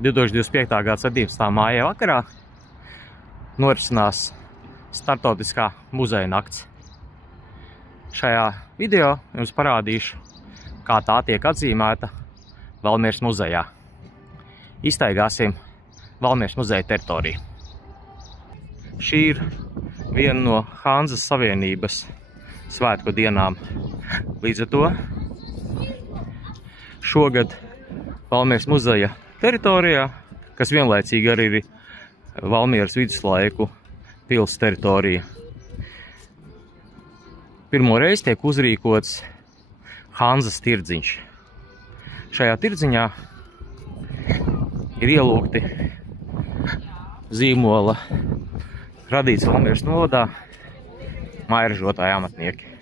2025. gada 17. māja vakarā norisinās startautiskā muzeja nakts. Šajā video jums parādīšu, kā tā tiek atzīmēta Valmieras muzejā. Iztaigāsim Valmieras muzeja teritoriju. Šī ir viena no Hanzas Savienības svētku dienām. Līdz ar to šogad Valmieras muzeja teritorijā, kas vienlaicīgi arī ir Valmieras viduslaiku pils teritorija, pirmo reizi tiek uzrīkots Hanzas tirdziņš. Šajā tirdziņā ir ielūgti zīmola radīts Valmieras novadā mairažotāji amatnieki.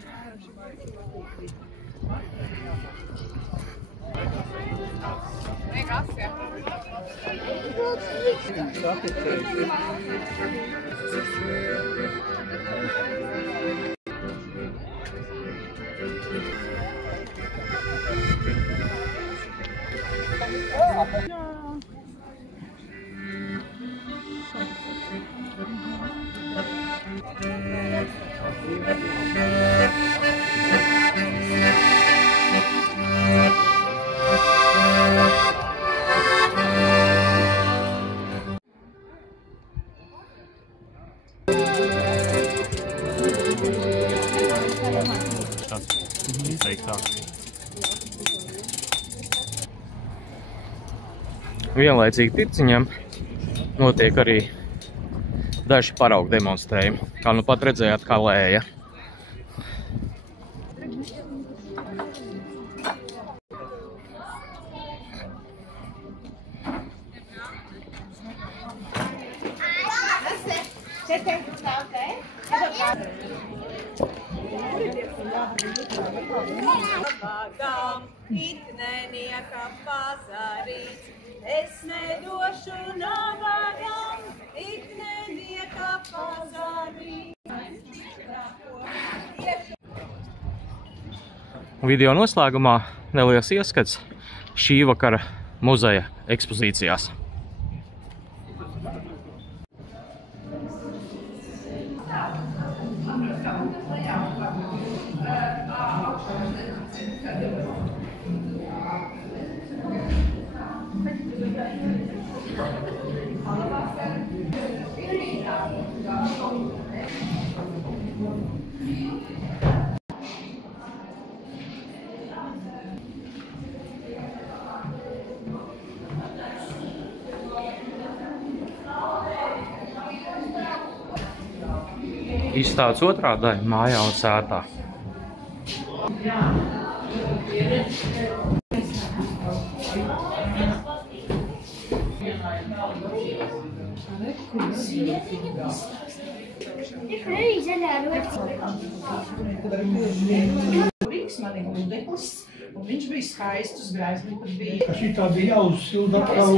Vienlaicīgi tirdziņam notiek arī daži paraugu demonstrējumi, kā nu pat redzējāt, kā lēja. Es nedošu nabagam, ik nenieka pazarīt. Video noslēgumā neliels ieskats šī vakara muzeja ekspozīcijās. Izstādes otrā daļa mājā un sētā. Man ir gludeklis, un viņš bija skaists uz graizli, pat bija. Šitā bija jāuzsilda atkal.